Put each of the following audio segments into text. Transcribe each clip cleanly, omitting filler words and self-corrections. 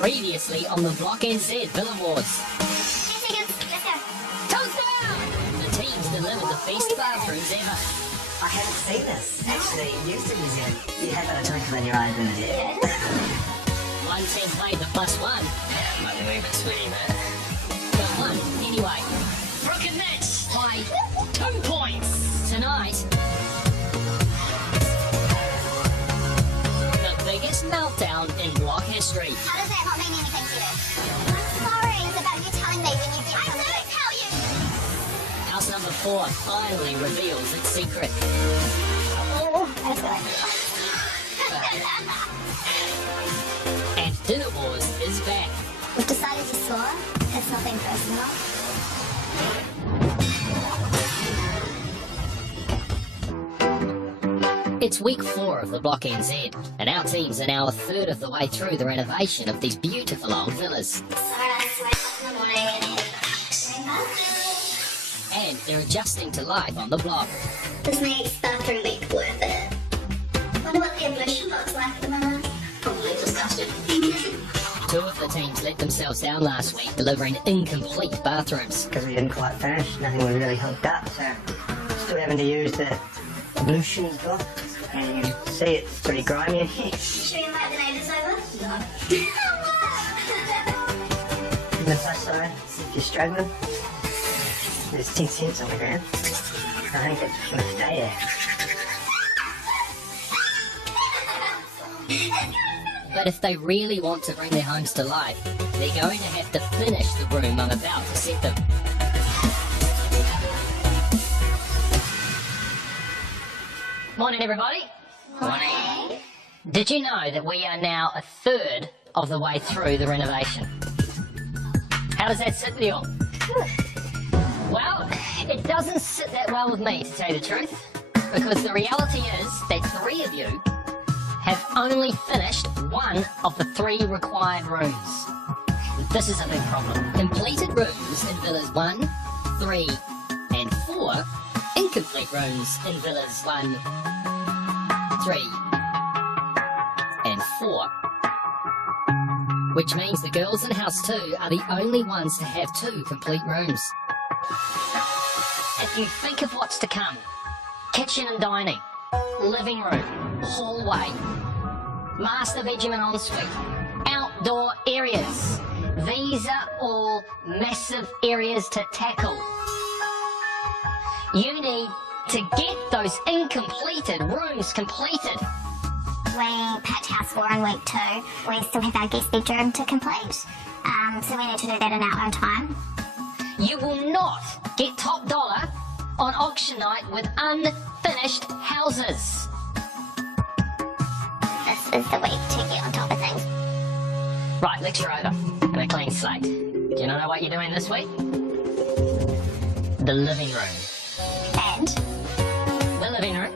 Previously on the Block NZ Villa Wars. 10 seconds, let's go. Toes down! The teams delivered the best bathrooms ever. I haven't seen this. Actually, it used to be Museum. You have got a twinkle in your eye, didn't you? One team played the +1. Might be a wee bit sweaty, man. But won anyway. Broken match by 2 points. Tonight, the biggest meltdown in Block history. How does that not mean anything to you? I'm sorry, it's about you telling me when you get something. I didn't tell you! House number 4 finally reveals its secret. Oh, that's good. And Dinner Wars is back. We've decided to score. It's nothing personal. It's week 4 of the Block NZ, and our teams are now a third of the way through the renovation of these beautiful old villas. Alright, so wake up in the morning and head back. And they're adjusting to life on the block. This makes bathroom week worth it. Wonder what the evolution looks like at the moment. Probably disgusting. 2 of the teams let themselves down last week, delivering incomplete bathrooms. Because we didn't quite finish, nothing was really hooked up, so still having to use the ablutions book. And you can see it's pretty grimy in here. Should we invite the neighbours over? No. In the plus side, if you're struggling, there's 10 cents on the ground. I think it's going to stay there. But if they really want to bring their homes to life, they're going to have to finish the room I'm about to set them. Morning, everybody. Morning. Did you know that we are now a third of the way through the renovation? How does that sit with you all? Well, it doesn't sit that well with me, to tell you the truth, because the reality is that 3 of you have only finished 1 of the 3 required rooms. This is a big problem. Completed rooms in villas 1, 3, and 4. Incomplete rooms in villas 1, 3, and 4. Which means the girls in House 2 are the only ones to have 2 complete rooms. If you think of what's to come, kitchen and dining, living room, hallway, master bedroom and ensuite, outdoor areas, these are all massive areas to tackle. You need to get those incompleted rooms completed. We packed house 4 in week 2. We still have our guest bedroom to complete. So we need to do that in our own time. You will not get top dollar on auction night with unfinished houses. This is the week to get on top of things. Right, lecture over. And a clean slate. Do you know what you're doing this week? The living room. And The living room.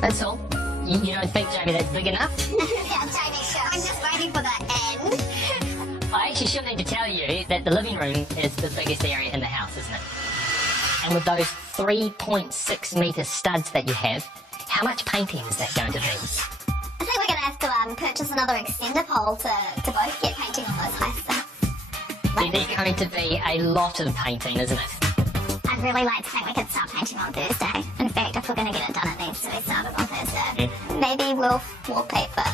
That's all. You don't think, Jamie, that's big enough? yeah, Jamie, sure. I'm just waiting for the end. I actually should need to tell you that the living room is the biggest area in the house, isn't it? And with those 3.6 metre studs that you have, how much painting is that going to be? I think we're going to have to purchase another extender pole to both get painting on those high stuff. There's going to be a lot of painting, isn't it? I'd really like to think we could start painting on Thursday. In fact, if we're going to get it done, it needs to be started on Thursday. Maybe we'll wallpaper.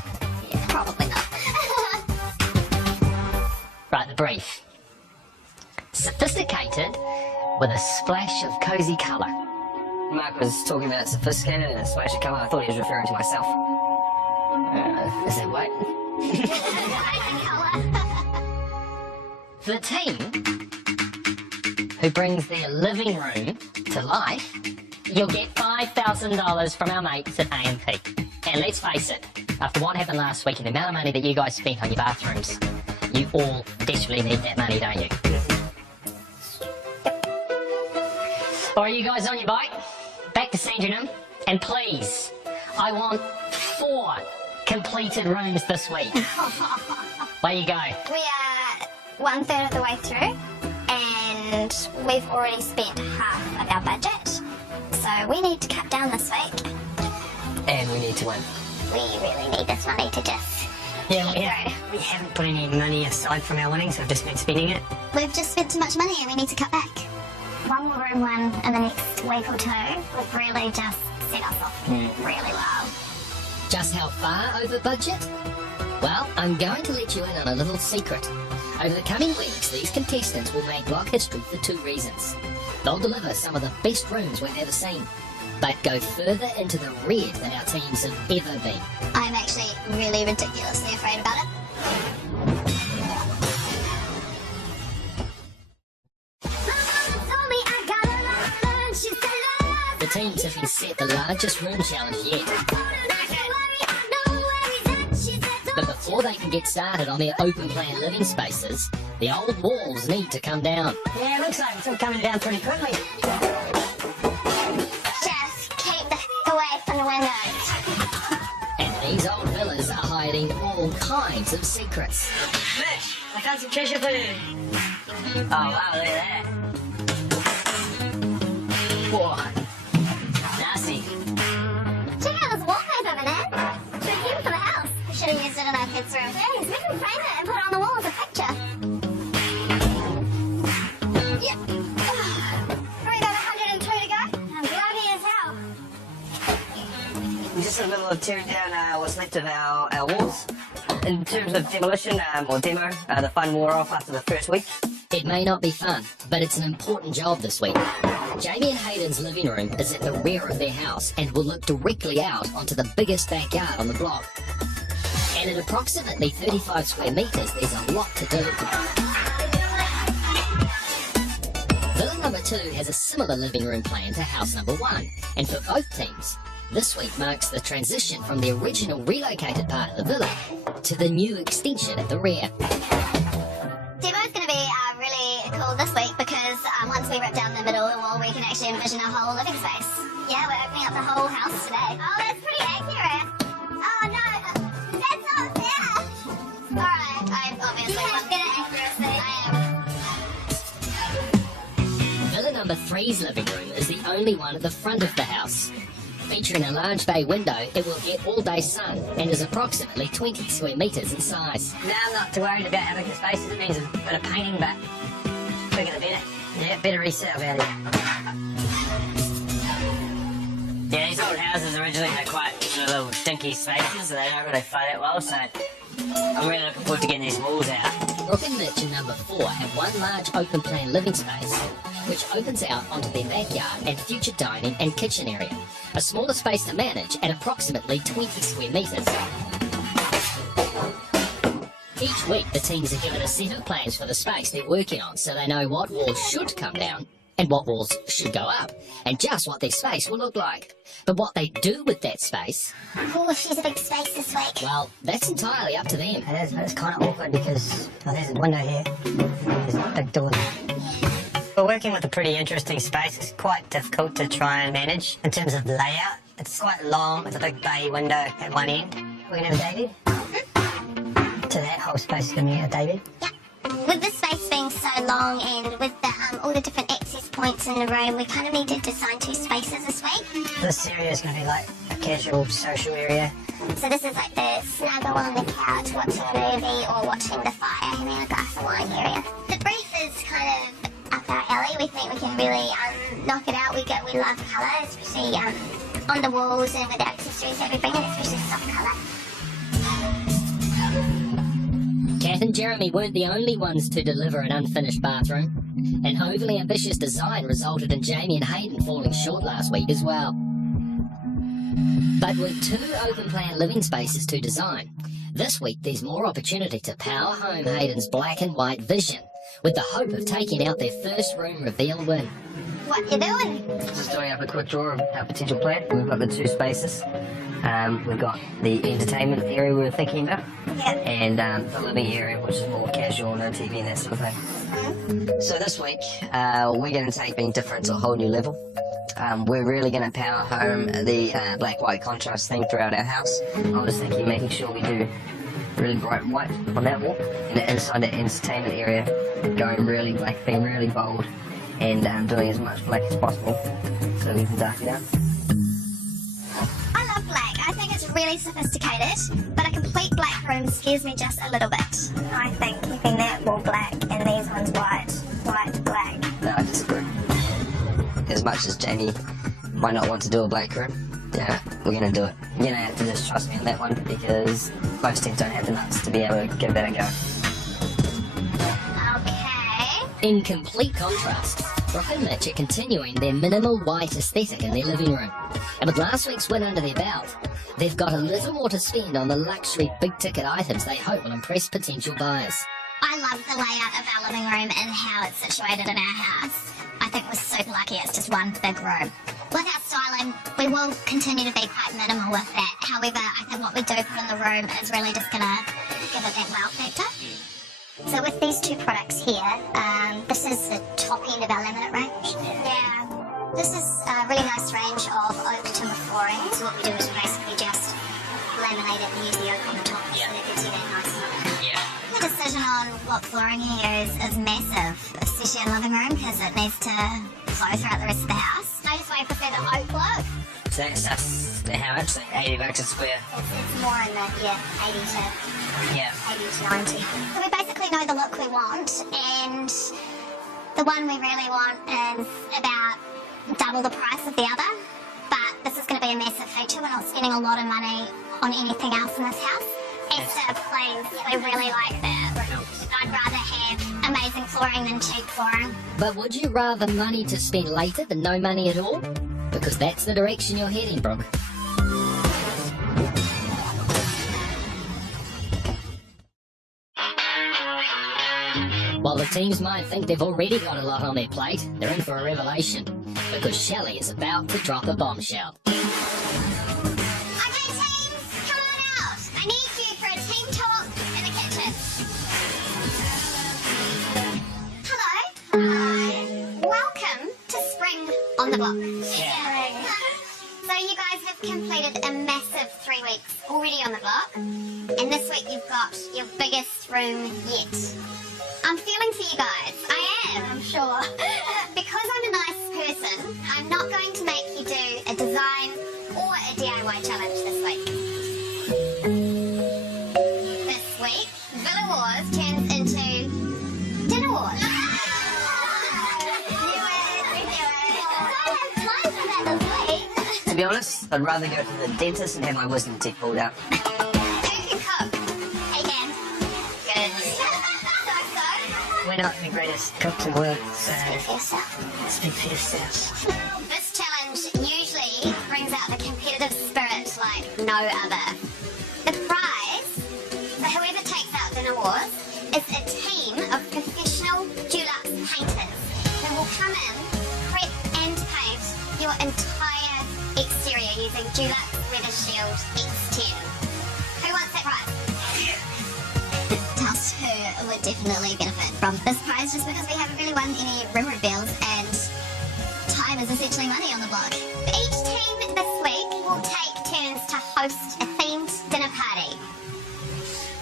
Yeah, probably not. Right, the brief. Sophisticated with a splash of cosy colour. Mark was talking about sophisticated and a splash of colour. I thought he was referring to myself. Is that what? The team who brings their living room to life, you'll get $5,000 from our mates at AMP. And let's face it, after what happened last week and the amount of money that you guys spent on your bathrooms, you all desperately need that money, don't you? Or are you guys on your bike? Back to Sandringham. And please, I want 4 completed rooms this week. Where you go? We are 1/3 of the way through, and we've already spent half of our budget. So we need to cut down this week. And we need to win. We really need this money to just Yeah, we haven't put any money aside from our winnings, we've just been spending it. We've just spent too much money and we need to cut back. One more room one in the next week or two would really just set us off really well. Just how far over budget? Well, I'm going to let you in on a little secret. Over the coming weeks, these contestants will make block history for 2 reasons. They'll deliver some of the best rooms we've ever seen, but go further into the red than our teams have ever been. I'm actually really ridiculously afraid about it. The teams have been set the largest room challenge yet. But before they can get started on their open plan living spaces, the old walls need to come down. Yeah, it looks like it's all coming down pretty quickly. Just keep the heck away from the windows. And these old villas are hiding all kinds of secrets. Mitch, I got some treasure for you. Oh wow, look at that. Whoa. Nasty. Check out this wallpaper over there. It's a hint for the house. We should have used it in our kids' room. Jeez, we can frame it and put it on the wall as a picture. Yep. Probably about 102 to go. I'm groggy as hell. We're just in the middle of tearing down what's left of our walls. In terms of demolition or demo, the fun wore off after the first week. It may not be fun, but it's an important job this week. Jamie and Hayden's living room is at the rear of their house and will look directly out onto the biggest backyard on the block. And at approximately 35 square metres, there's a lot to do. Villa number 2 has a similar living room plan to house number 1, and for both teams, this week marks the transition from the original relocated part of the villa to the new extension at the rear. Demo's going to be really cool this week because once we rip down the middle of the wall, we can actually envision a whole living space. Yeah, we're opening up the whole house today. Oh, that's pretty accurate. Oh, no. That's not fair. Alright, I'm obviously not good at accuracy. I am. Villa number 3's living room is the only one at the front of the house. Featuring a large bay window, it will get all-day sun and is approximately 20 square metres in size. Now I'm not too worried about having the spaces. It means a bit of painting, but bigger the better. Yeah, better reset about it. Yeah, these old houses originally had quite little dinky spaces, so they don't really flow that well, so I'm really looking forward to getting these walls out. Brooke and Mitch in number 4 have one large open plan living space, which opens out onto their backyard and future dining and kitchen area. A smaller space to manage at approximately 20 square metres. Each week the teams are given a set of plans for the space they're working on so they know what walls should come down and what walls should go up, and just what their space will look like. But what they do with that space... Oh, she's a big space this week. well, that's entirely up to them. It is, but it's kind of awkward because there's a window here. There's a big door there. We're working with a pretty interesting space. It's quite difficult to try and manage in terms of layout. It's quite long with a big bay window at one end. We're going to have a David. So that whole space is going to be a David. Yeah. With the space being so long and with the, all the different access points in the room, we kind of need to design 2 spaces this week. This area is going to be like a casual social area. So this is like the snuggle on the couch, watching a movie or watching the fire, having a glass of wine area. The brief is kind of up our alley. We think we can really knock it out. We love colour, especially on the walls and with the accessories that we bring in, especially soft colour. Kath and Jeremy weren't the only ones to deliver an unfinished bathroom. An overly ambitious design resulted in Jamie and Hayden falling short last week as well. But with 2 open plan living spaces to design, this week there's more opportunity to power home Hayden's black and white vision, with the hope of taking out their first room reveal win. What you doing? Just doing up a quick draw of our potential plan. We've got the 2 spaces. We've got the entertainment area we were thinking about. Yeah. And the living area, which is more casual, no TV and that sort of thing. So this week, we're going to take being different to a whole new level. We're really going to power home the black-white contrast theme throughout our house. I was thinking making sure we do really bright white on that wall, and inside the entertainment area, going really black, being really bold, and doing as much black as possible so we can darken it out. I love black. I think it's really sophisticated, but a complete black room scares me just a little bit. I think keeping that wall black and these ones white, black. No, I disagree. As much as Jamie might not want to do a black room, yeah, we're gonna do it. You're gonna have to just trust me on that one because most teams don't have the nuts to be able to give that a go. Okay. In complete contrast, Brooke and Mitch are continuing their minimal white aesthetic in their living room. And with last week's win under their belt, they've got a little more to spend on the luxury big-ticket items they hope will impress potential buyers. I love the layout of our living room and how it's situated in our house. I think we're super lucky it's just one big room. With our styling, we will continue to be quite minimal with that. However, I think what we do put in the room is really just going to give it that wow factor. So with these two products here, this is the top end of our laminate range. Yeah. This is a really nice range of oak timber flooring. So what we do is we basically just laminate it and use the oak on the top. Yeah. So that gives you that nice look. Yeah. The decision on what flooring you use is massive, especially in the living room, because it needs to flow throughout the rest of the house. I just want to prefer the oak look. So that's how much? Like 80 bucks a square. It's more in the, 80 to 90. So we basically know the look we want, and the one we really want is about double the price of the other. But this is going to be a massive feature. We're not spending a lot of money on anything else in this house. Extra planes, we really like that. I'd rather have amazing flooring than cheap flooring. But would you rather money to spend later than no money at all? Because that's the direction you're heading, Brooke. While the teams might think they've already got a lot on their plate, they're in for a revelation. Because Shelley is about to drop a bombshell. Okay, teams, come on out. I need you for a team talk in the kitchen. Hello. Hi. Welcome to Spring on the Block. So you guys have completed a massive 3 weeks already on the block. And this week you've got your biggest room yet. I'm feeling for you guys. I am, I'm sure. Because I'm a nice person, I'm not going to make you do a design or a DIY challenge this week. This week, Villa Wars turns into Dinner Wars. To be honest, I'd rather go to the dentist and have my wisdom teeth pulled out. Who can cook? Hey, Dan. Good. We're not the greatest cooks in the world, so Speak for yourself. speak for yourself. This challenge usually brings out the competitive spirit like no other. The prize for whoever takes out Dinner Wars is a team of professional Dulux painters who will come in, prep and paint your entire exterior using Dulux Weather Shield X10. Who wants that prize? Us who would definitely benefit from this prize just because we haven't really won any room reveals and time is essentially money on the block. Each team this week will take turns to host a themed dinner party.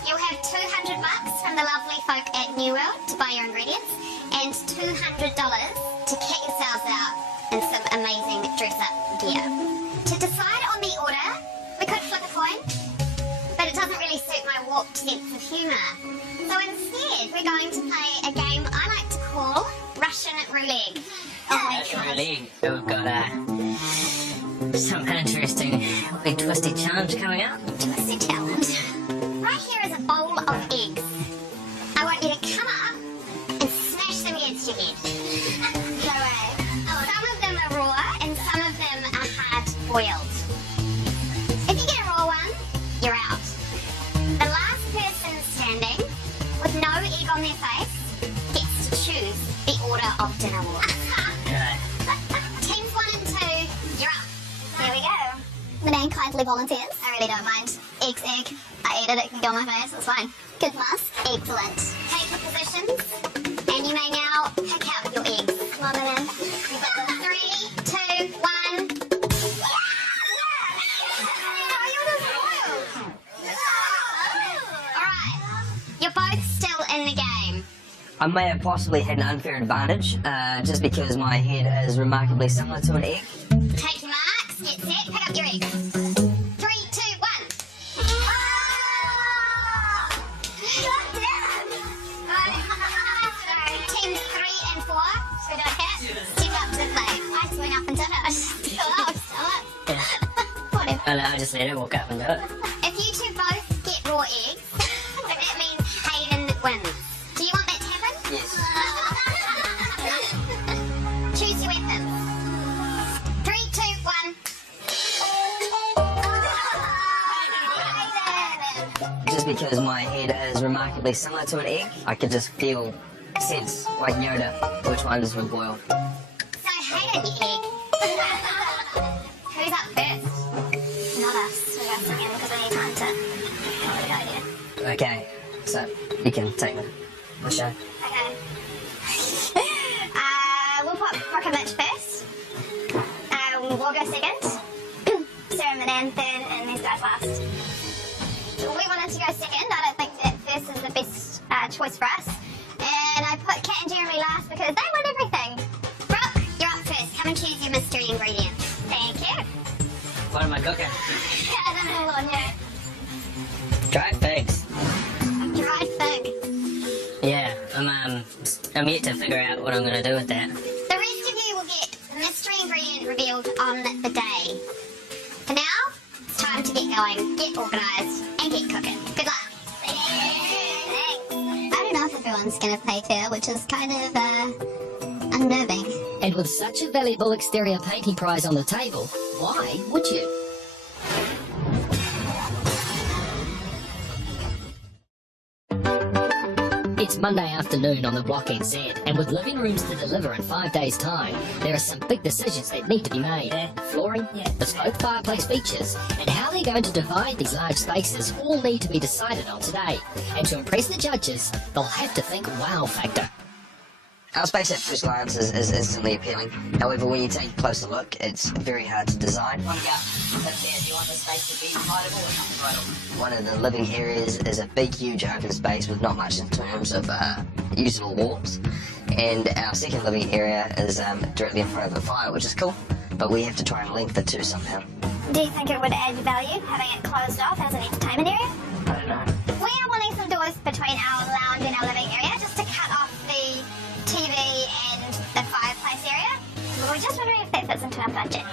You'll have $200 from the lovely folk at New World to buy your ingredients and $200 to kit yourselves out in some amazing dress-up gear. To decide on the order, we could flip a coin, but it doesn't really suit my warped sense of humour. So instead, we're going to play a game I like to call Russian Roulette. Really, we've got some interesting big twisty challenge coming up. Twisty challenge. Right here is a bowl of eggs. I want you to come up and smash them against your head. No way. Some of them are raw and some of them are hard boiled. If you get a raw one, you're out. The last person standing with no egg on their face gets to choose the order of Dinner Wars. Teams 1 and 2, you're up. Here we go. The man kindly volunteers. I really don't mind. Egg's egg. I ate it, it can go on my face, it's fine. Good mask. Excellent. Take your positions, and you may now pick out your eggs. Come on, my man. 3, 2, 1. Alright. You're both still in the game. I may have possibly had an unfair advantage, just because my head is remarkably similar to an egg. Take your marks, get set, pick up your eggs. 3, 2, 1. Teams 3 and 4, so do I get? Step up to the plate. I just went up and did it. I just thought, oh, so it. Whatever. I'll just let it walk up and do it. If you two both get raw eggs, then that means Hayden wins. Do you want that to happen? Yes. Choose your weapon. 3, 2, 1. Hayden. Just because my head is remarkably similar to an egg, I could just feel, sense, like Yoda, which ones would boil. So Hayden, you egg. Who's up first? Not us. We're going again because we need time to come up with an idea. Okay, so you can take the show. Okay. We'll put Rock and Mitch first. We'll go second. Sarah and Manan third, and these guys last. We wanted to go second. I don't think that first is the best choice for us. And I put Kat and Jeremy last because they won everything. Brock, you're up first. Come and choose your mystery ingredient. Thank you. What am I cooking? I don't know on you. Dried figs. Dried fig. Yeah, I'm yet to figure out what I'm going to do with that. The rest of you will get the mystery ingredient revealed on the day. For now, it's time to get going, get organised, and get cooking. Good luck. Thanks. I don't know if everyone's going to play fair, which is kind of unnerving. And with such a valuable exterior painting prize on the table, why would you? It's Monday afternoon on the Block NZ, and with living rooms to deliver in 5 days' time, there are some big decisions that need to be made. Flooring, bespoke fireplace features, and how they're going to divide these large spaces all need to be decided on today. And to impress the judges, they'll have to think wow factor. Our space at first glance is instantly appealing. However, when you take a closer look, it's very hard to design. Do you want the space to be dividable or not dividable? One of the living areas is a big, huge open space with not much in terms of usable walls. And our second living area is directly in front of a fire, which is cool, but we have to try and link the two somehow. Do you think it would add value having it closed off as an entertainment area? I don't know. We are wanting some doors between our lounge and our living area just to cut off the TV and the fireplace area. We're just wondering if that fits into our budget.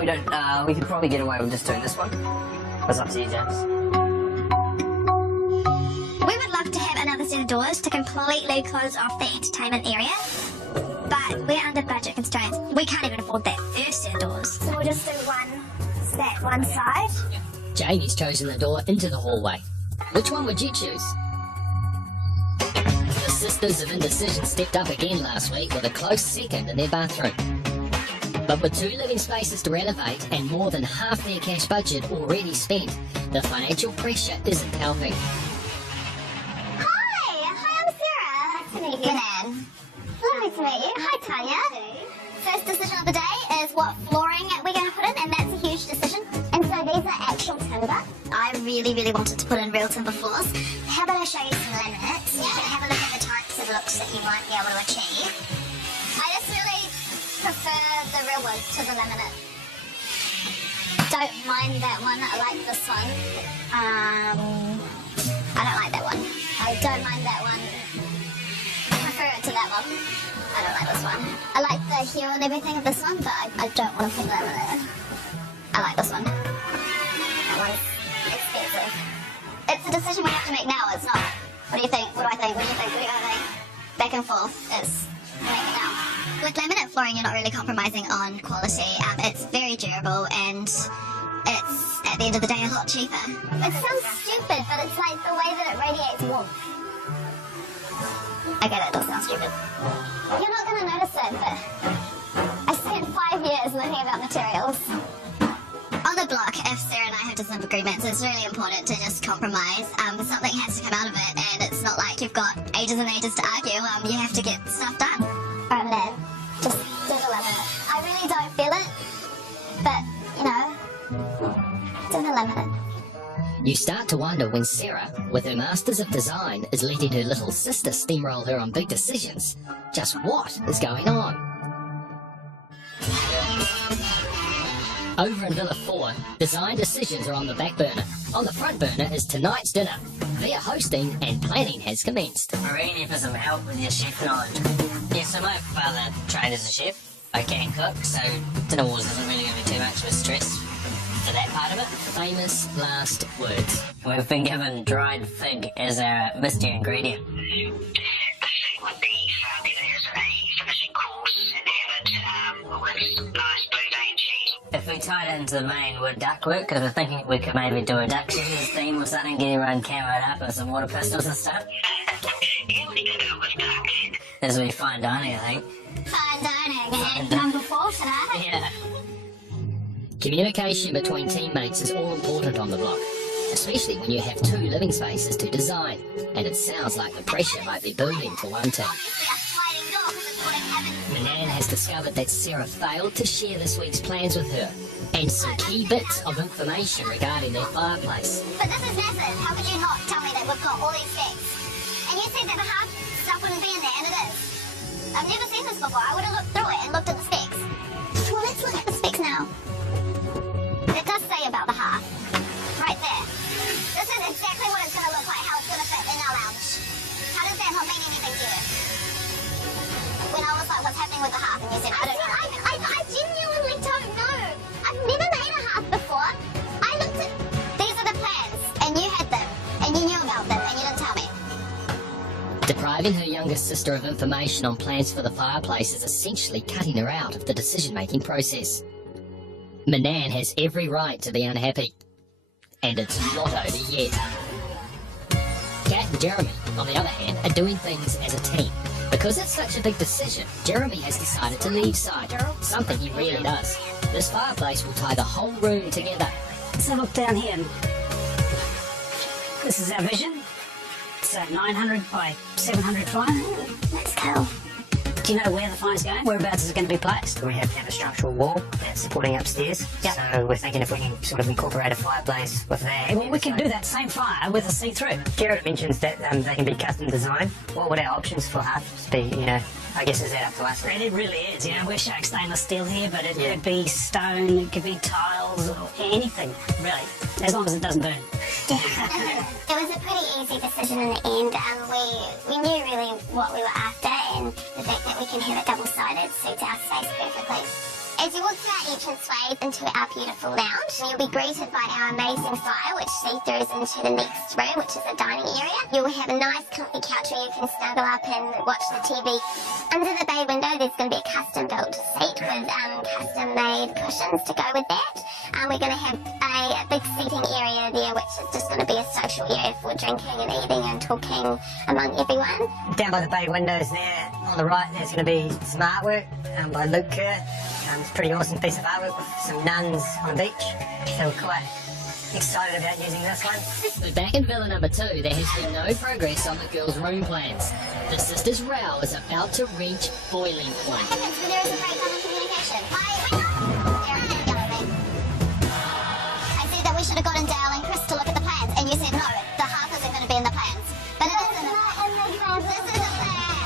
We don't, we could probably get away with just doing this one. That's up to you, James. We would love to have another set of doors to completely close off the entertainment area, but we're under budget constraints. We can't even afford that first set of doors. So we'll just do one side. Jamie's chosen the door into the hallway. Which one would you choose? The Sisters of Indecision stepped up again last week with a close second in their bathroom. But with 2 living spaces to renovate and more than half their cash budget already spent, the financial pressure isn't helping. Hi, I'm Sarah. Nice to meet you. Manan. Lovely to meet you. Hi, Tanya. First decision of the day is what flooring we're going to put in, and that's a huge decision. And so these are actual timber. I really, really wanted to put in real timber floors. How about I show you some laminate? You can have a look at the types of looks that you might be able to achieve. I just really prefer the real wood to the laminate. Don't mind that one. I like this one. I don't like that one. I don't mind that one. I prefer it to that one. I don't like this one. I like the hue and everything of this one, but I don't want to put laminate. I like this one. That one's expensive. It's a decision we have to make now, it's not. What do you think? What do I think? What do you think? What do you think? Back and forth. It's make it now. With laminate flooring, you're not really compromising on quality. It's very durable and it's, at the end of the day, a lot cheaper. It sounds stupid, but it's like the way that it radiates warmth. I get it, it does sound stupid. You're not going to notice it, but I spent 5 years learning about materials. On the block, if Sarah and I have disagreements, it's really important to just compromise. Something has to come out of it, and it's not like you've got ages and ages to argue. You have to get stuff done. Alright, then, just do the laminate. I really don't feel it, but, you know, do the laminate. You start to wonder when Sarah, with her Masters of Design, is letting her little sister steamroll her on big decisions. Just what is going on? Over in Villa 4, design decisions are on the back burner. On the front burner is tonight's dinner. Via hosting and planning has commenced. We're in here for some help with your chef knowledge. Yeah, so my father trained as a chef. I can cook, so dinner wars isn't really going to be too much of a stress for that part of it. Famous last words. We've been given dried fig as our mystery ingredient. The thing would be served as a finishing course and have it with nice blue and cheese. If we tied it into the main, would duck work? Because we're thinking we could maybe do a duck shooters theme or something, get everyone camoed up with some water pistols and stuff. Yeah, we can go with duck. This will be fine dining, I think. Fine dining and number 4 tonight. Yeah. Communication between teammates is all important on the block, especially when you have 2 living spaces to design, and it sounds like the pressure might be building for one team. Obviously, a sliding door because it's what happens. Manan has discovered that Sarah failed to share this week's plans with her, and some key bits of information regarding their fireplace. But this is massive. How could you not tell me that we've got all these specs? And you said that the hard stuff wouldn't be in there, and it is. I've never seen this before. I would have looked through it and looked at the specs. Well, let's look at the specs now. It does say about the hearth. Right there. This is exactly what it's going to look like, how it's going to fit in our lounge. How does that not mean anything to you? When I was like, what's happening with the hearth? And you said, I don't know. I genuinely don't know. I've never made a hearth before. I looked at... These are the plans, and you had them, and you knew about them, and you didn't tell me. Depriving her younger sister of information on plans for the fireplace is essentially cutting her out of the decision-making process. Manan has every right to be unhappy. And it's not over yet. Kat and Jeremy, on the other hand, are doing things as a team. Because it's such a big decision, Jeremy has decided to leave side, something he rarely does. This fireplace will tie the whole room together. So look down here. This is our vision. It's a 900 by 700 fire. Let's go. Do you know where the fire's going? Whereabouts is it going to be placed? We have to have a structural wall that's supporting upstairs. Yep. So we're thinking if we can sort of incorporate a fireplace with that. Well, we can do that same fire with a see-through. Jared mentions that they can be custom designed. What would our options for hearths be? You know, I guess is that up to us? It really is. You know, we're showing stainless steel here, but it Yeah. could be stone, it could be tiles, or anything, really, as long as it doesn't burn. It was a pretty easy decision in the end. We knew really what we were after, and the fact that we can have it double-sided suits our space perfectly. As you walk through our entranceway into our beautiful lounge, you'll be greeted by our amazing fire, which see-throughs into the next room, which is a dining area. You'll have a nice comfy couch where you can snuggle up and watch the TV. Under the bay window, there's going to be a custom-built seat with custom-made cushions to go with that. We're going to have a big seating area there, which is just going to be a social area for drinking and eating and talking among everyone. Down by the bay windows there, on the right, there's going to be some artwork by Luke Kerr. It's a pretty awesome piece of artwork with some nuns on the beach. So we're quite excited about using this one. But back in Villa number 2, there has been no progress on the girls' room plans. The sisters' row is about to reach boiling point. There is a breakdown in communication. I said that we should have gotten Dale and Chris to look at the plans, and you said no, the hearth isn't going to be in the plans. But it is in the plans. This is the plan.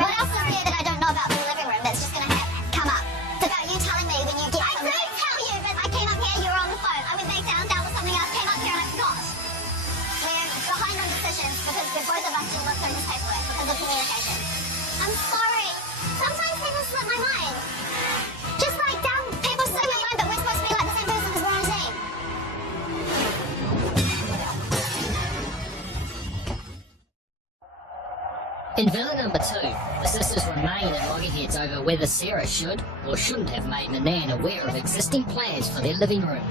What else is there that I don't know about the living room that's just going to come up? It's about you telling me when you get I did tell you, but I came up here, you were on the phone. I went back down, Dale was something else, came up here and I forgot. We're behind on decisions because both of us didn't look through this paperwork because of communication. I'm sorry. Sometimes people slip my mind. Just like down, people slip my mind, but we're supposed to be like the same person because we're on a team. In Villa number 2, the sisters remain at loggerheads over whether Sarah should or shouldn't have made Manan aware of existing plans for their living room.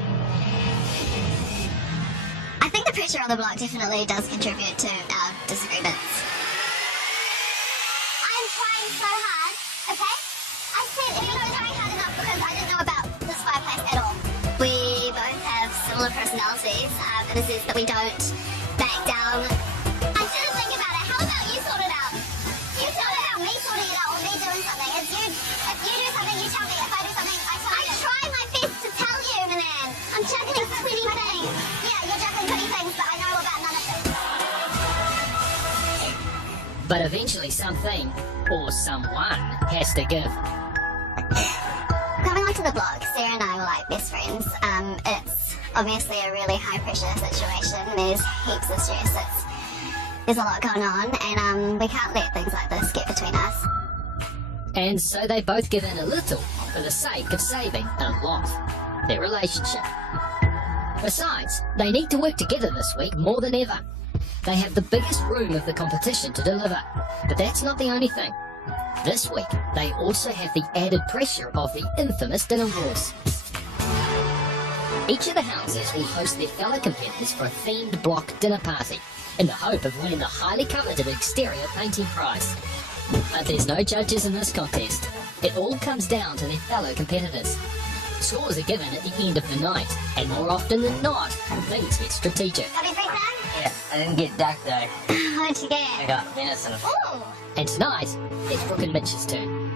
I think the pressure on the block definitely does contribute to our disagreements. I'm trying so hard, okay? I said you're not trying hard enough because I didn't know about this fireplace at all. We both have similar personalities, in a sense that we don't back down. I didn't think about it. How about you sort it out? You tell it out, me sorting it out, or me doing something. If you do something, you tell me. If I do something, I tell you. I try my best to tell you, Manan. I'm juggling 20 things. Yeah, you're juggling 20 things, but I know about none of them. But eventually something, or someone, has to give. Grabbing like to the vlog, Sarah and I were like best friends. It's obviously a really high pressure situation. There's heaps of stress. There's a lot going on, and we can't let things like this get between us. And so they both give in a little for the sake of saving a lot, their relationship. Besides, they need to work together this week more than ever. They have the biggest room of the competition to deliver, but that's not the only thing. This week, they also have the added pressure of the infamous dinner wars. Each of the houses will host their fellow competitors for a themed block dinner party, in the hope of winning the highly coveted exterior painting prize. But there's no judges in this contest. It all comes down to their fellow competitors. Scores are given at the end of the night, and more often than not, things get strategic. Got everything? Yeah, I didn't get duck though. What'd you I get? got venison. Ooh! And tonight, it's Brooke and Mitch's turn.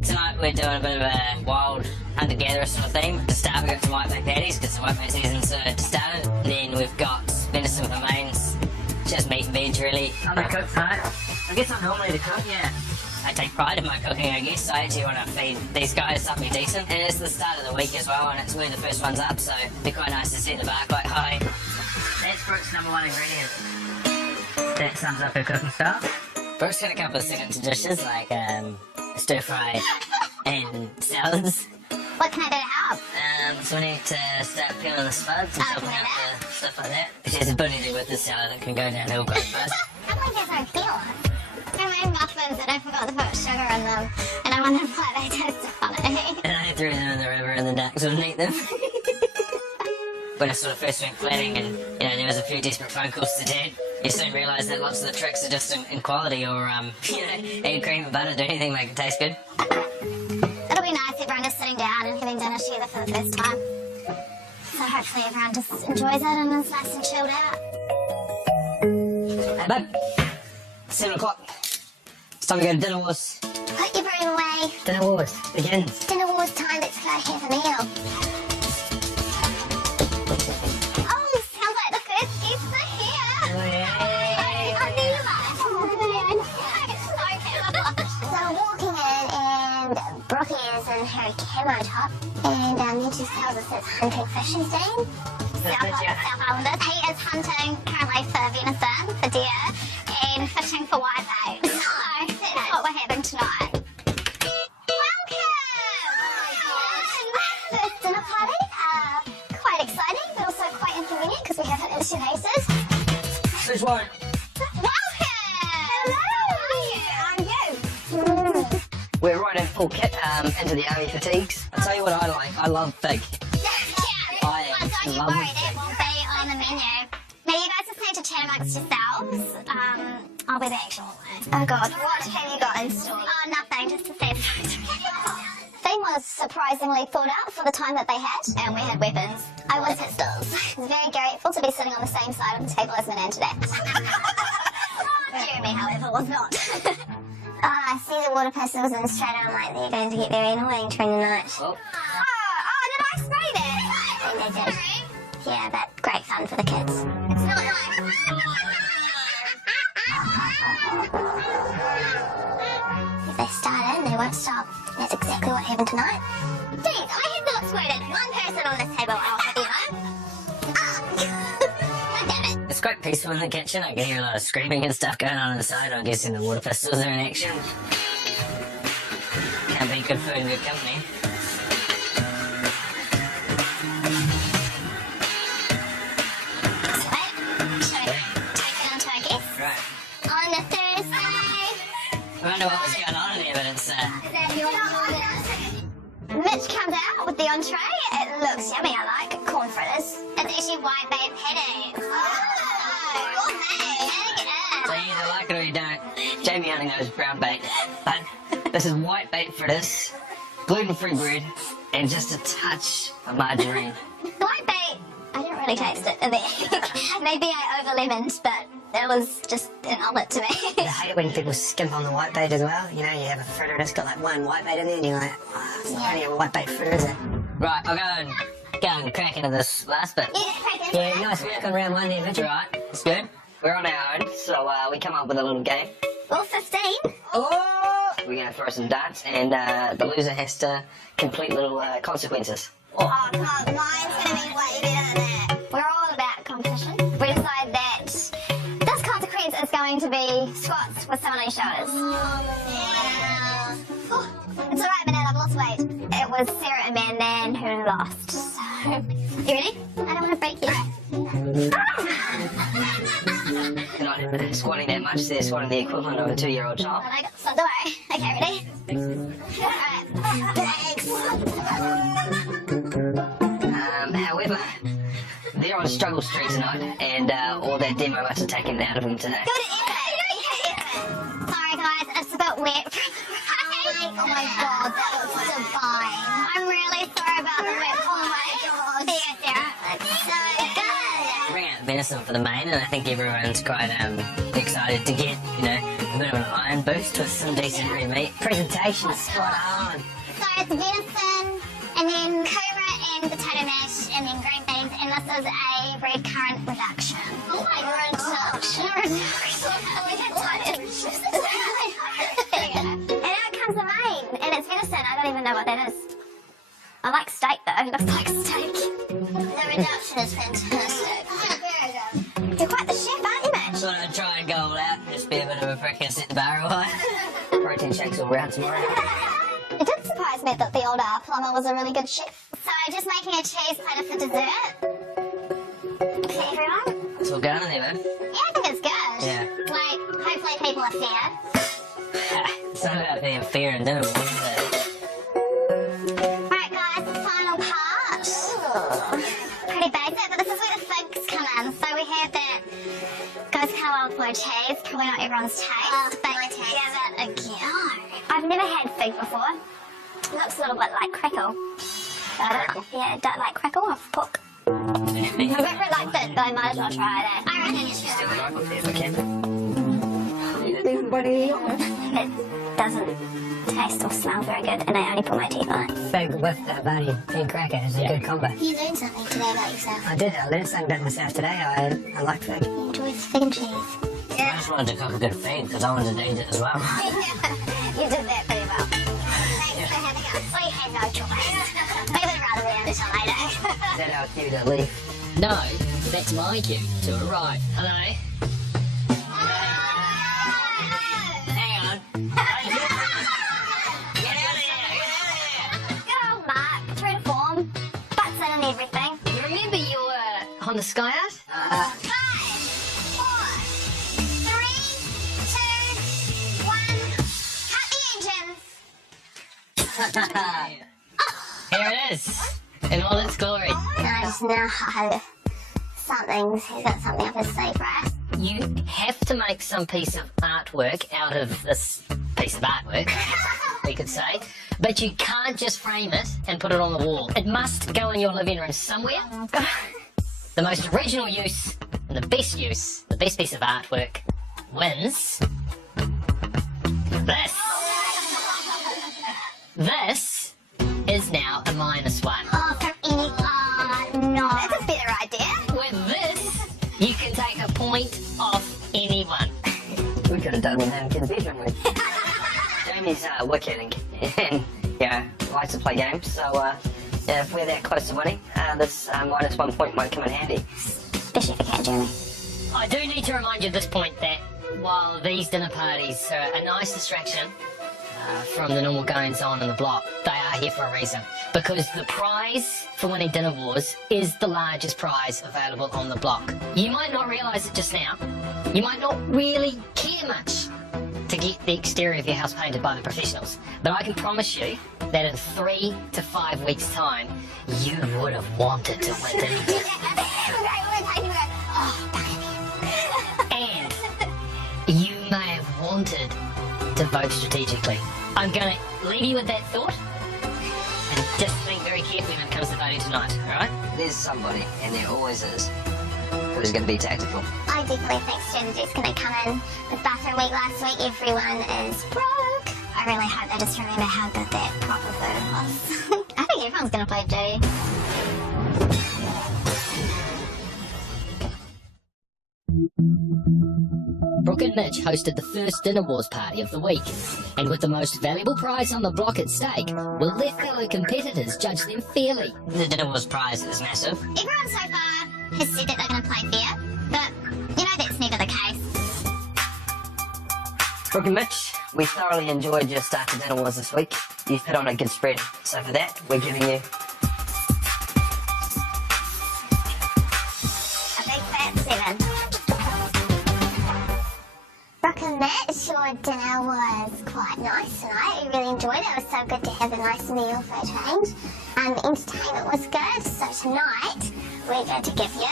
Tonight we're doing a bit of a wild hunter-gatherer sort of theme. To start, we've got some whitebait patties because the whitebait season's started. Then we've got venison with the mains. Just meat and veg, really. I'm the cook tonight. I guess I'm normally the cook, yeah. I take pride in my cooking, I guess. I actually want to feed these guys something decent. And it's the start of the week as well, and it's where the first one's up, so it'd be quite nice to set the bar quite high. That's Brooke's number one ingredient. That sums up her cooking style. Brooke's got a couple of signature dishes, like stir fry and salads. What can I do to help? So we need to start peeling the spuds and chopping out the stuff like that. If there's a bit to do with the salad, it can go downhill quite fast. I don't think there's no peel. I made muffins and I forgot to put sugar in them, and I wondered why they tasted funny. And I threw them in the river and the ducks wouldn't eat them. When I sort of first went flatting and, there was a few desperate phone calls to Dad, you soon realise that lots of the tricks are just in quality or, add cream and butter, do anything make it taste good. It'll be nice, everyone just sitting down and having dinner together for the first time. So hopefully everyone just enjoys it and is nice and chilled out. Hey babe, 7 o'clock. It's time to go to dinner wars. Put your broom away. Dinner wars begins. Dinner wars time, let's go have a meal. Oh, sounds like the first guests are here. I knew you might. So I'm walking in and Brookie is in her camo top and Mitch tells us it's hunting fishing season. South Islanders. He is hunting currently for venison, for deer, and fishing for whitebait. So that's what we're having tonight. Welcome! First dinner party. Quite exciting, but also quite inconvenient because we haven't instant aces. Who's one? Welcome! Hello! How are you? We're right in full kit into the army fatigues. I'll tell you what I like. I love fig. Don't you worry, that won't be on the menu. Now you guys just need to chat amongst yourselves. I'll be the actual one. Oh god, what have you got in store? Oh, nothing, just to say the theme was surprisingly thought out for the time that they had, and we had weapons. I was pistols. I was very grateful to be sitting on the same side of the table as Manan today. Jeremy, however, was not. I see the water pistols and straight out I'm like, they're going to get very annoying during the night. Oh. Did I spray that? I think they did. Yeah, but great fun for the kids. It's not nice. If they start in, they won't stop. That's exactly what happened tonight. Jeez, I have not squirted one person on this table, I'll have you know. God damn it. It's quite peaceful in the kitchen. I can hear a lot of screaming and stuff going on inside. I'm guessing the water pistols are in action. Can't be good food and good company. Right. On a Thursday. I wonder what was going on in here, but it's Mitch comes out with the entree. It looks yummy, I like corn fritters. It's actually whitebait patties. Oh, so you either like it or you don't. Jamie only knows brown bait, but this is white bait fritters, gluten-free bread, and just a touch of margarine. Whitebait, I didn't really taste it a bit. Maybe I over-lemoned, but it was just an omelette to me. I hate it when people skimp on the whitebait as well. You have a fritter and it's got like one whitebait in there and you're like, oh, it's not only a whitebait fritter, is it? Right, I'll go and crack into this last bit. Yeah, crack it. Yeah, nice work on round one there, Mitchell. Right, it's good. We're on our own, so we come up with a little game. Well, 15. Oh! we're going to throw some darts, and the loser has to complete little consequences. Oh, come on, mine's gonna be way better than that. We're all about competition. We decide that this consequence is going to be squats with someone on your shoulders. Oh, it's alright, Manette, I've lost weight. It was Sarah and Mandan who lost. So, you ready? I don't want to break you. They're not squatting that much, they're squatting the equivalent of a 2-year-old child. I got some, don't worry. Okay, ready? Alright, thanks. However, they're on struggle street tonight, and all that demo must have taken out of them today. Good effort. Sorry guys, it's a bit wet from the rain. Oh my god, that looks divine. I'm really sorry about the wet. Oh my god. There you go, Sarah. That's so good. Bring out venison for the main, and I think everyone's quite excited to get, you know, a bit of an iron boost with some decent red meat. Presentation spot on. So it's venison, and then cobra and potato mash, and then green beans, and this is a red currant reduction. Oh my god. Reduction. And out comes the main, and it's venison. I don't even know what that is. I like steak though. It looks like steak. The reduction is fantastic. You're quite the chef, aren't you, Mitch? Sort of try and go all out, just be a bit of a prick and set the bar high. Protein shakes all round tomorrow. It did surprise me that the old plumber was a really good chef. So just making a cheese platter for dessert. For everyone. It's all going in there, man. Yeah, I think it's good. Yeah. Like, hopefully people are fair. It's not about being fair and doing it. Alright guys, the final part. Pretty basic, but this is where the figs come in. So we have that goes kind of well with my cheese. Probably not everyone's taste, but give it a go. I've never had fig before. It looks a little bit like crackle. Yeah, like crackle off pork. I don't really like it, but I might as well try it. I reckon it's just Still like it if I can. it doesn't taste or smell very good, and I only put my teeth on it. Fig with the bunny and cracker is a good combo. You learned something today about yourself. I did. I learned something about myself today. I like fig. You enjoy fig and cheese. I just wanted to cook a good fig because I wanted to eat it as well. You did that pretty well. Thanks for having us. We had no choice. We would rather be on the tomato. Is that our cue to leave? No, that's my cue to arrive. Hello. Hang on. Get out of here! Good old Mark, true to form. Butts in and everything. You remember you were on the Sky Art? 5, 4, 3, 2, 1. Cut the engines. Here it is, in all its glory. I just know he's got something up his sleeve for us. You have to make some piece of artwork out of this piece of artwork, we could say, but you can't just frame it and put it on the wall. It must go in your living room somewhere. The most original use and the best piece of artwork wins this. This is now a -1. Oh, from any. Oh, no. That's a better idea. With this, you can take a point off anyone. We could have done with that in the bedroom with. Jamie's wicked and yeah, likes to play games, so yeah, if we're that close to winning, this -1 point might come in handy. Especially if you can't, Jeremy. I do need to remind you at this point that while these dinner parties are a nice distraction from the normal goings on in the block, they are here for a reason. Because the prize for winning Dinner Wars is the largest prize available on the block. You might not realise it just now. You might not really care much to get the exterior of your house painted by the professionals. But I can promise you that in 3 to 5 weeks' time, you would have wanted to win Dinner Wars. And you may have wanted to vote strategically. I'm going to leave you with that thought and just think very carefully when it comes to voting tonight, alright? There's somebody, and there always is, who's going to be tactical. I definitely think strategy's going to come in. With bathroom week last week, everyone is broke. I really hope they just remember how good that proper food was. I think everyone's going to play Judy. Brooke and Mitch hosted the first Dinner Wars party of the week. And with the most valuable prize on the block at stake, will their fellow competitors judge them fairly? The Dinner Wars prize is massive. Everyone so far has said that they're going to play fair, but you know that's never the case. Brooke and Mitch, we thoroughly enjoyed your start to Dinner Wars this week. You've put on a good spread. So for that, we're giving you A big fat 7. Brooke and Mitch, your dinner was quite nice tonight. We really enjoyed it. It was so good to have a nice meal for a change. The entertainment was good. So tonight, we're going to give you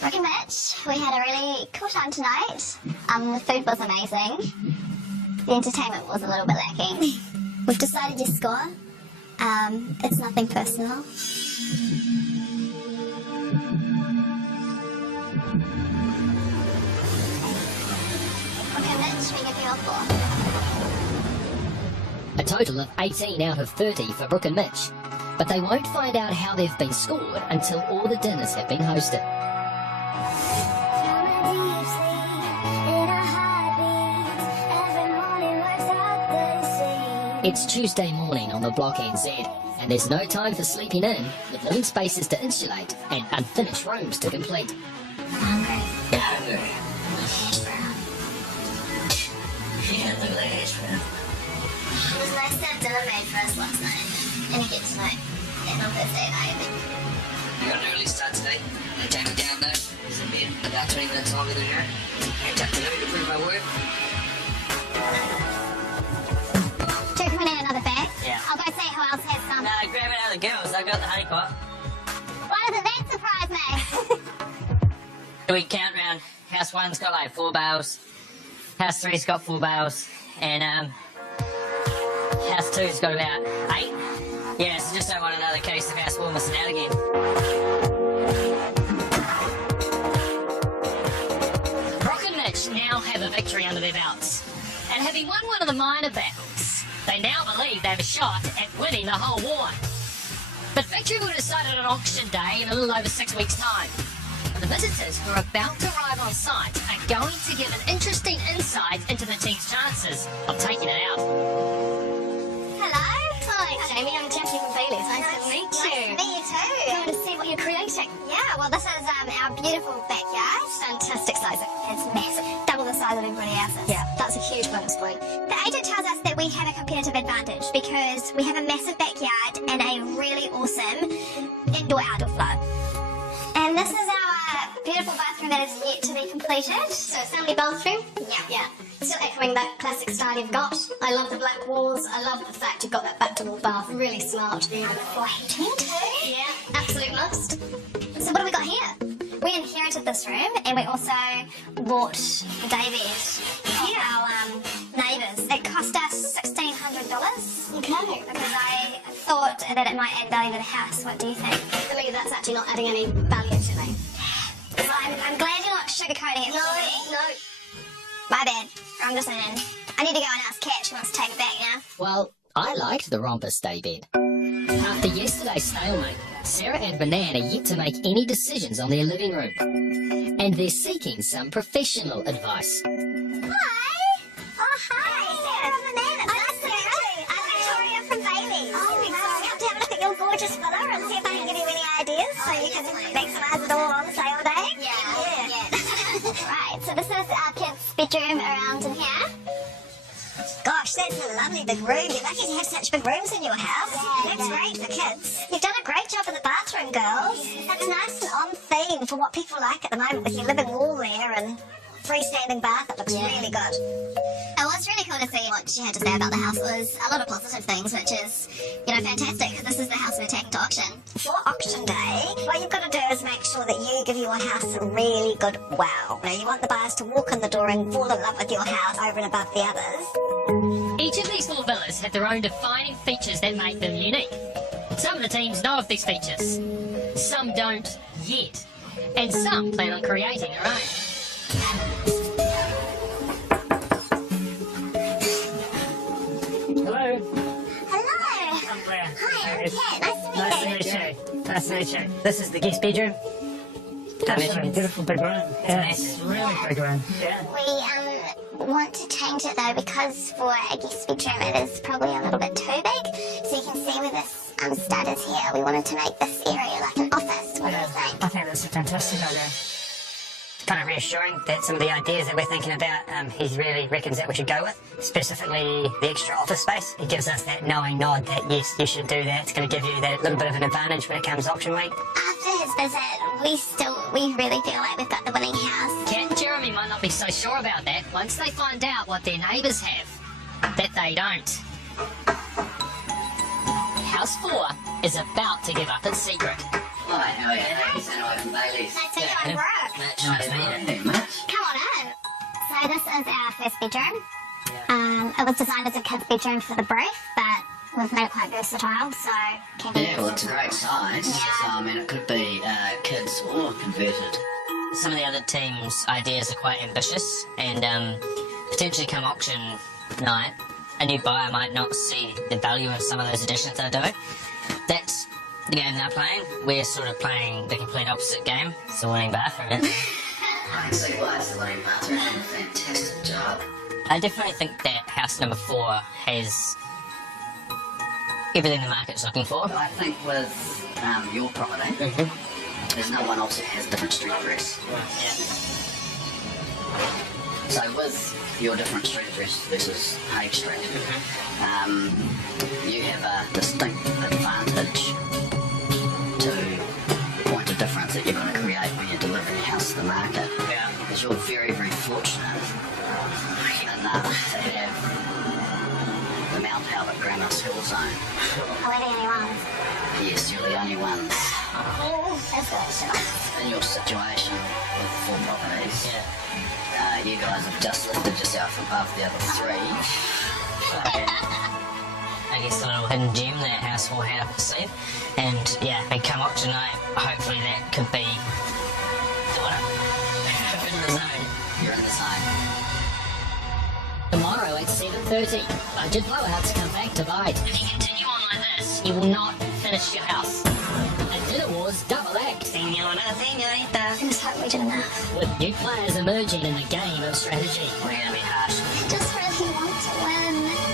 Brooke and Mitch, we had a really cool time tonight. The food was amazing. The entertainment was a little bit lacking. We've decided your score. It's nothing personal. Okay, Mitch, we give you a 4. A total of 18 out of 30 for Brooke and Mitch. But they won't find out how they've been scored until all the dinners have been hosted. It's Tuesday morning on the Block NZ, and there's no time for sleeping in, with living spaces to insulate and unfinished rooms to complete. It was nice to have dinner made for us last night, and to get tonight, and on Thursday night. We got an early start today. They take me down though. It's a bit about 20 minutes longer than her. Picked up the mood to prove my work. Do you reckon we need another bag? Yeah. I'll go see who else has some. No, grab it out of the girls. I've got the honey pot. Why doesn't that surprise me? We count round. House 1's got like 4 bales. House 3's got 4 bales. And House 2's got about 8. Yeah, so just don't want another case of House 4 missing out again. Brooke and Mitch now have a victory under their belts. And having won one of the minor battles, they now believe they have a shot at winning the whole war. But victory will be decided on auction day in a little over 6 weeks' time. The visitors who are about to arrive on site are going to give an interesting insight into the team's chances of taking it out. Hello. Hi, Jamie. I'm Jackie from Bailey's. Nice to meet you. Nice to meet you too. Going to see what you're creating. Yeah, well, this is our beautiful backyard. Fantastic size. It's massive. Double the size of everybody else's. Yeah, that's a huge bonus point. The agent tells us that we have a competitive advantage because we have a massive backyard and a really awesome indoor-outdoor flow. And this is our beautiful bathroom that is yet to be completed. So family bathroom? Yeah. Still echoing that classic style you've got. I love the black walls. I love the fact you've got that back-to-wall bath. Really smart. And the floor heating too. Yeah, absolute must. So what have we got here? We inherited this room and we also bought David, our neighbours. It cost us $1,600. Okay. Because I thought that it might add value to the house. What do you think? I believe that's actually not adding any value to me. So I'm glad you're not sugarcoating it. No. My bad. I'm just saying. I need to go and ask Kat. She wants to take it back now. Well, I liked the Rompus daybed. After yesterday's stalemate, Sarah and Banana are yet to make any decisions on their living room. And they're seeking some professional advice. Hi. Oh, hi. Sarah and Banana. Nice to meet you. I'm Victoria from Bailey's. Oh, Come to have a look at your gorgeous villa and see if I can give you any ideas so you can maximise it all on sale day. Yeah. Right, so this is our kids' bedroom around in here. Gosh, that's a lovely big room. You're lucky to have such big rooms in your house. Yeah, That's yeah. great for kids. You've done a great job in the bathroom, girls. It's nice and on theme for what people like at the moment with your living wall there and freestanding bath. It looks really good. It was really cool to see what she had to say about the house. It was a lot of positive things, which is, fantastic, because this is the house we're taking to auction. For auction day, what you've got to do is make sure that you give your house a really good wow. Now, you want the buyers to walk in the door and fall in love with your house over and above the others. Each of these 4 villas have their own defining features that make them unique. Some of the teams know of these features, some don't yet, and some plan on creating their own. Hello. Nice to meet you. Nice to meet you. This is the guest bedroom. Beautiful big room. Yeah, it's really big room. Yeah. We want to change it though because for a guest bedroom it is probably a little bit too big. So you can see where this stud is here. We wanted to make this area like an office. What do you think? I think that's a fantastic idea. Kind of reassuring that some of the ideas that we're thinking about, he really reckons that we should go with. Specifically, the extra office space. He gives us that knowing nod that yes, you should do that. It's going to give you that little bit of an advantage when it comes auction week. After his visit, we really feel like we've got the winning house. Jeremy might not be so sure about that once they find out what their neighbours have, that they don't. House 4 is about to give up its secret. Hi, how are you? Nice Nice to meet you, I'm Brooke. Nice to meet you. Come on in. So this is our first bedroom. It was designed as a kid's bedroom for the brief, but we've made it quite versatile, so can Yeah, well, it's a great size. Yeah. So, I mean, it could be kids or converted. Some of the other teams' ideas are quite ambitious, and potentially come auction night, a new buyer might not see the value of some of those additions they're doing. That's the game they're playing. We're sort of playing the complete opposite game. It's a winning bathroom. I can see why it's the winning bathroom. Fantastic job. I definitely think that house number 4 has everything the market's looking for. I think with your property, there's no one else that has different street address. So with your different street address versus Hague Street, you have a distinct advantage to the point of difference that you're going to create when you're delivering your house to the market. Yeah. Because you're very, very fortunate enough to have the Mount Albert Grammar School Zone. We're the only ones. Yes, you're the only ones Oh, that's good. in your situation with 4 properties. You guys have just lifted yourself above the other 3. I guess a little hidden gem that house 4 had up its sleeve. And yeah, they come auction night. Hopefully that could be the winner. In the zone. You're in the zone. Tomorrow at 7:30, budget blowouts come back to bite. If you continue on like this, you will not finish your house. And Dinner Wars double act. I just hope we did enough. With new players emerging in the game of strategy. We're going to be harsh. I just really want to win.